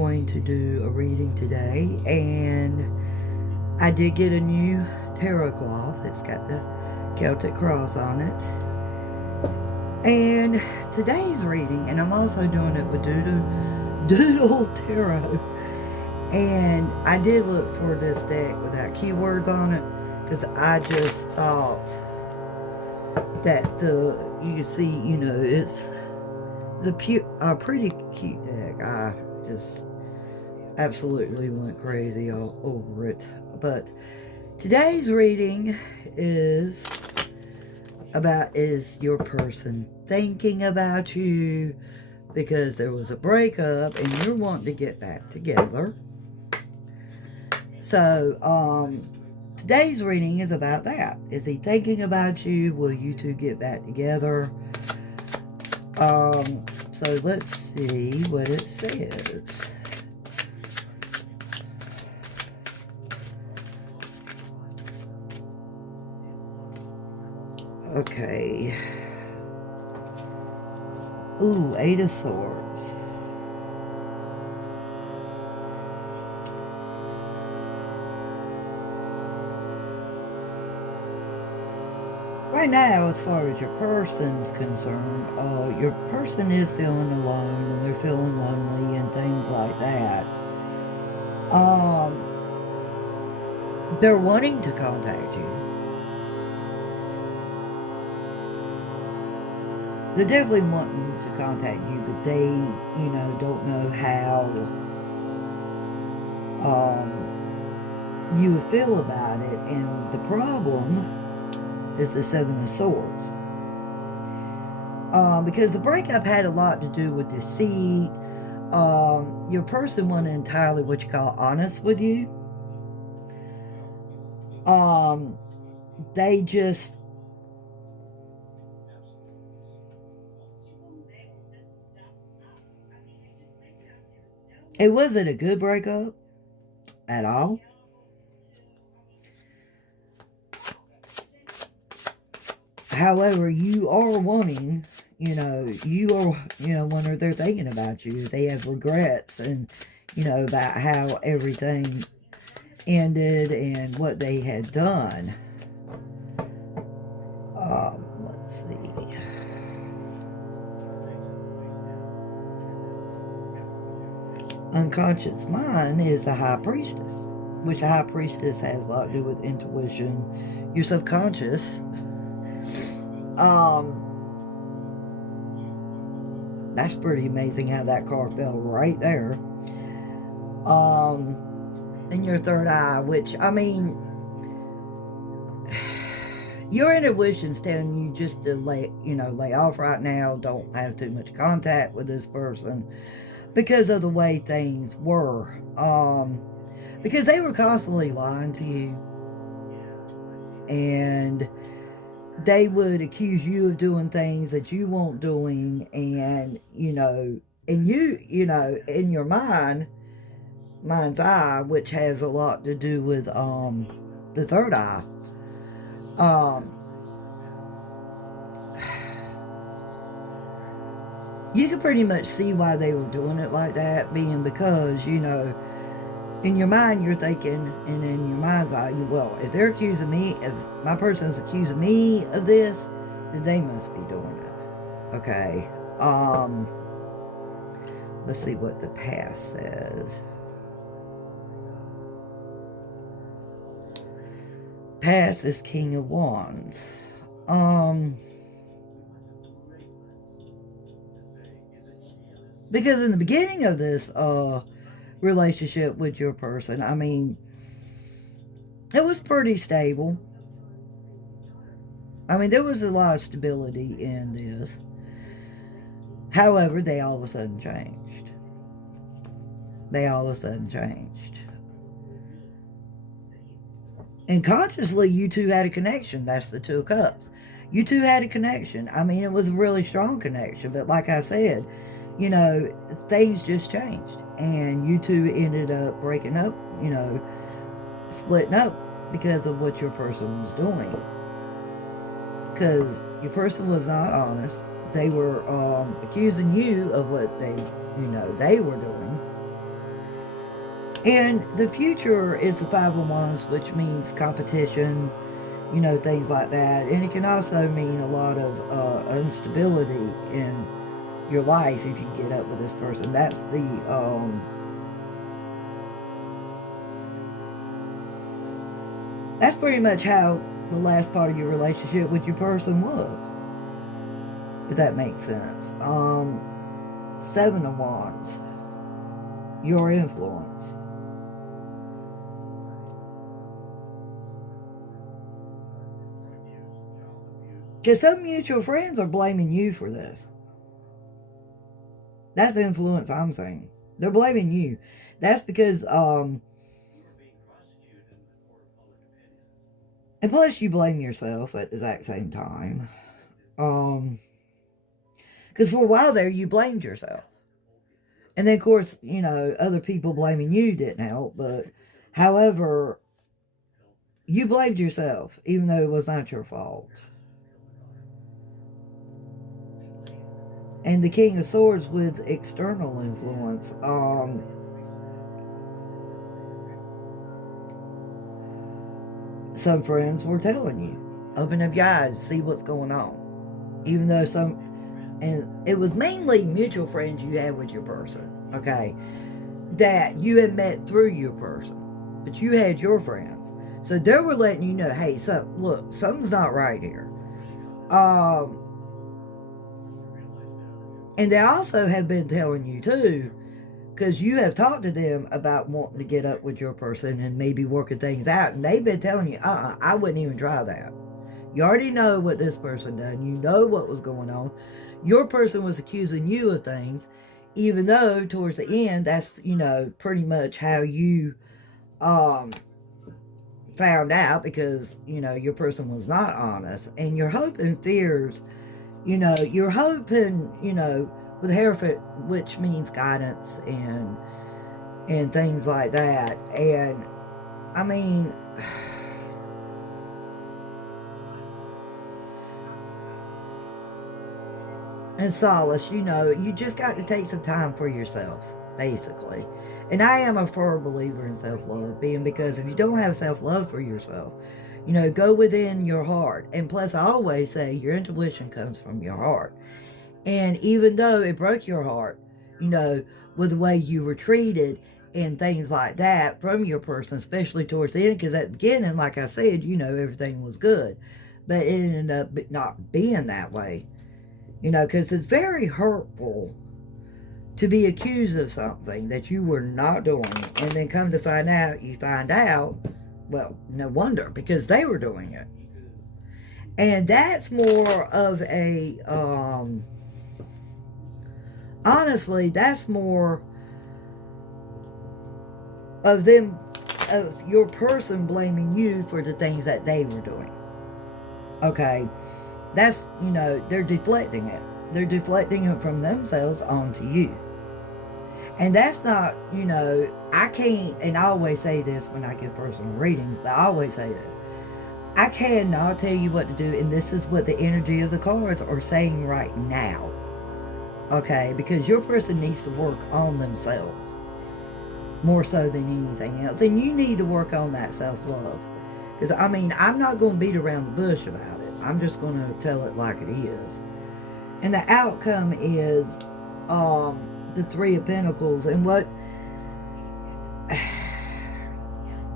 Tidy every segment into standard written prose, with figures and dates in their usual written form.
going to do a reading today, and I did get a new tarot cloth. It's got the Celtic cross on it. And today's reading, and I'm also doing it with Doodle Tarot. And I did look for this deck without keywords on it because I just thought that you can see, it's a pretty cute deck. I just absolutely went crazy all over it. But today's reading is your person thinking about you because there was a breakup and you're wanting to get back together. So, today's reading is about that. Is he thinking about you? Will you two get back together? So let's see what it says. Okay. Ooh, 8 of Swords. Right now, as far as your person's concerned, your person is feeling alone and they're feeling lonely and things like that. They're wanting to contact you. They're definitely wanting to contact you, but they, don't know how you would feel about it. And the problem is the 7 of Swords. Because the breakup had a lot to do with deceit. Your person wasn't entirely what you call honest with you. They just... It wasn't a good breakup at all. However, you are wanting, when they're thinking about you, they have regrets and, about how everything ended and what they had done. Let's see. Unconscious mind is the High Priestess, which the High Priestess has a lot to do with intuition, your subconscious. That's pretty amazing how that card fell right there. And your third eye, which, your intuition's telling you just to lay off right now. Don't have too much contact with this person because of the way things were. Because they were constantly lying to you. And they would accuse you of doing things that you weren't doing. And, in your mind's eye, which has a lot to do with the third eye. You can pretty much see why they were doing it like that, being because, in your mind you're thinking, and in your mind's eye, well, if they're accusing me, if my person's accusing me of this, then they must be doing it. Okay. Let's see what the past says. Past is King of Wands. Because in the beginning of this relationship with your person, it was pretty stable. There was a lot of stability in this. However, they all of a sudden changed. And consciously, you two had a connection. That's the Two of Cups. You two had a connection. it was a really strong connection. But like I said, things just changed. And you two ended up breaking up, splitting up because of what your person was doing. Because your person was not honest. They were accusing you of what they were doing. And the future is the Five of Wands, which means competition, you know, things like that. And it can also mean a lot of instability in your life if you get up with this person. That's pretty much how the last part of your relationship with your person was, if that makes sense. Seven of Wands, your influence. Because some mutual friends are blaming you for this. That's the influence I'm saying. They're blaming you. That's because, and plus you blame yourself at the exact same time. Because for a while there, you blamed yourself. And then, of course, you know, other people blaming you didn't help. But, however, you blamed yourself, even though it was not your fault. And the King of Swords with external influence. Some friends were telling you, open up your eyes, see what's going on. Even though and it was mainly mutual friends you had with your person, okay, that you had met through your person, but you had your friends. So they were letting you know, hey, look, something's not right here. And they also have been telling you too, because you have talked to them about wanting to get up with your person and maybe working things out, and they've been telling you, I wouldn't even try that. You already know what this person done. You know what was going on. Your person was accusing you of things, even though towards the end, that's, you know, pretty much how you found out, because, you know, your person was not honest. And your hope and fears, you know, you're hoping, you know, with Hierophant, which means guidance and things like that. And I mean, and solace, you know, you just got to take some time for yourself, basically. And I am a firm believer in self-love, being because if you don't have self-love for yourself, you know, go within your heart. And plus, I always say your intuition comes from your heart. And even though it broke your heart, you know, with the way you were treated and things like that from your person, especially towards the end, because at the beginning, like I said, you know, everything was good. But it ended up not being that way. You know, because it's very hurtful to be accused of something that you were not doing, and then come to find out, well, no wonder, because they were doing it. And that's more of a, honestly, that's more of them, of your person blaming you for the things that they were doing. Okay? That's, you know, they're deflecting it. They're deflecting it from themselves onto you. And that's not, you know, I can't, and I always say this when I give personal readings, but I always say this. I cannot tell you what to do, and this is what the energy of the cards are saying right now. Okay? Because your person needs to work on themselves more so than anything else. And you need to work on that self-love. Because, I mean, I'm not going to beat around the bush about it. I'm just going to tell it like it is. And the outcome is the Three of Pentacles. And what...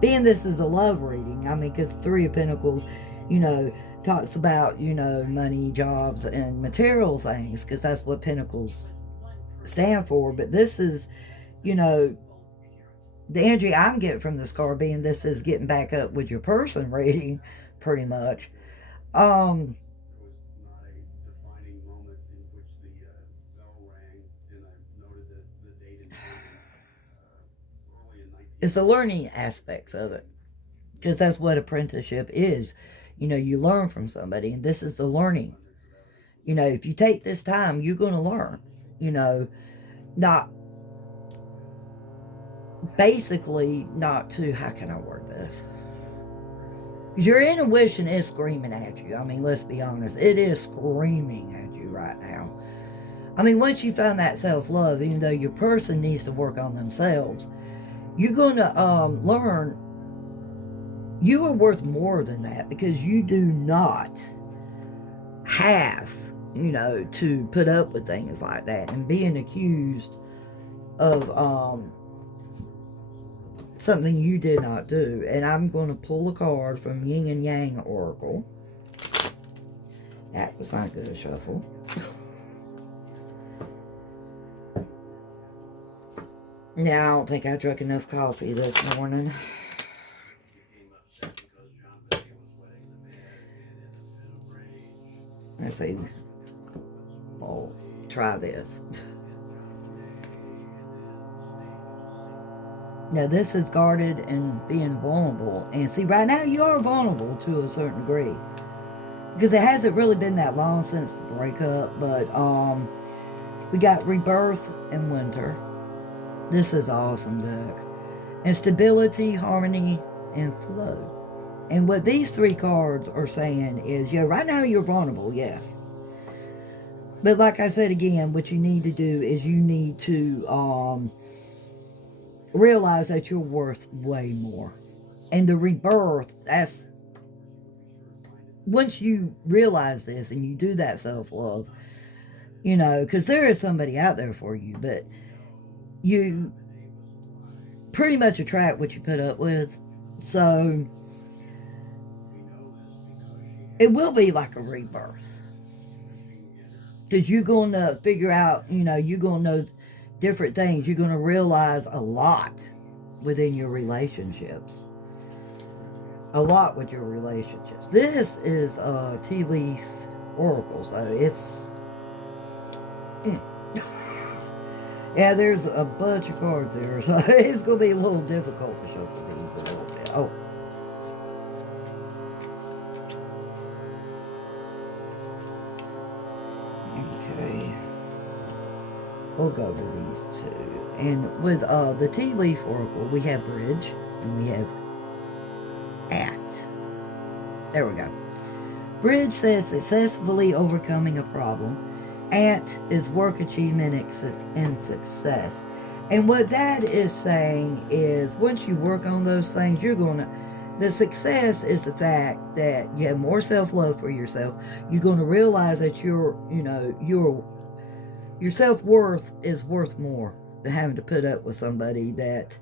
being this is a love reading, I mean, because Three of Pentacles, you know, talks about, you know, money, jobs, and material things, because that's what Pentacles stand for. But this is, you know, the energy I'm getting from this card, being this is getting back up with your person reading, pretty much. It's the learning aspects of it, because that's what apprenticeship is. You know, you learn from somebody, and this is the learning. You know, if you take this time, you're going to learn. You know, not basically not to, how can I word this? Because your intuition is screaming at you. I mean, let's be honest. It is screaming at you right now. I mean, once you find that self-love, even though your person needs to work on themselves, you're going to learn you are worth more than that, because you do not have, to put up with things like that and being accused of something you did not do. And I'm going to pull a card from Yin and Yang Oracle. That was not good a shuffle. Now, I don't think I drank enough coffee this morning. Let's see. I'll try this. Now, this is guarded and being vulnerable. And see, right now you are vulnerable to a certain degree, because it hasn't really been that long since the breakup. But we got rebirth and winter. This is awesome, deck. And stability, harmony, and flow. And what these three cards are saying is, right now you're vulnerable, yes. But like I said again, what you need to do is you need to realize that you're worth way more. And the rebirth, that's, once you realize this and you do that self-love, because there is somebody out there for you, but you pretty much attract what you put up with. So it will be like a rebirth, because you're going to figure out, you're going to know different things. You're going to realize a lot within your relationships. A lot with your relationships. This is a tea leaf oracle, so it's... Yeah, there's a bunch of cards there, so it's going to be a little difficult to shuffle these a little bit. Oh. Okay. We'll go over these two. And with the tea leaf oracle, we have bridge and we have at. There we go. Bridge says successfully overcoming a problem. Ant is work, achievement, and success. And what that is saying is, once you work on those things, you're going to... The success is the fact that you have more self-love for yourself. You're going to realize that your self-worth is worth more than having to put up with somebody that,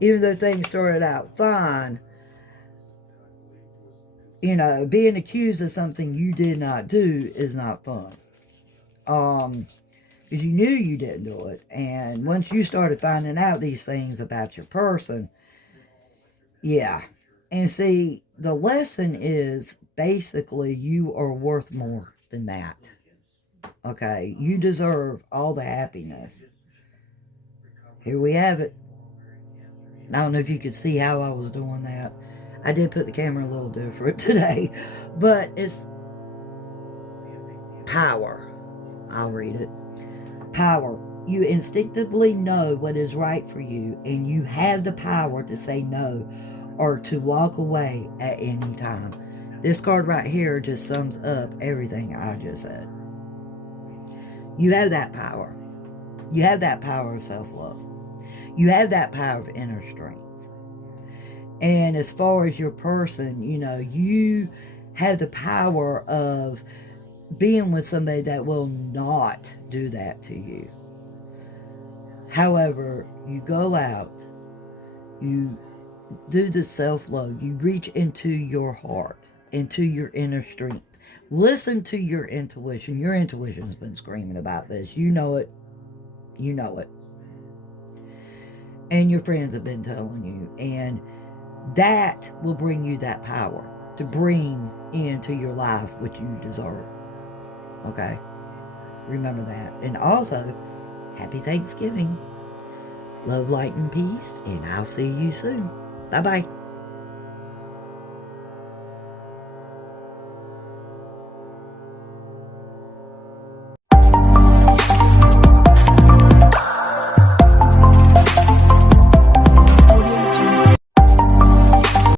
even though things started out fine, being accused of something you did not do is not fun. Because you knew you didn't do it. And once you started finding out these things about your person, yeah. And see, the lesson is basically you are worth more than that. Okay? You deserve all the happiness. Here we have it. I don't know if you could see how I was doing that. I did put the camera a little different today. But it's power. I'll read it. Power. You instinctively know what is right for you, and you have the power to say no or to walk away at any time. This card right here just sums up everything I just said. You have that power. You have that power of self-love. You have that power of inner strength. And as far as your person, you have the power of being with somebody that will not do that to you. However, you go out, you do the self-love, you reach into your heart, into your inner strength. Listen to your intuition. Your intuition's been screaming about this. You know it. You know it. And your friends have been telling you. And that will bring you that power to bring into your life what you deserve. Okay? Remember that. And also, happy Thanksgiving. Love, light, and peace. And I'll see you soon. Bye-bye.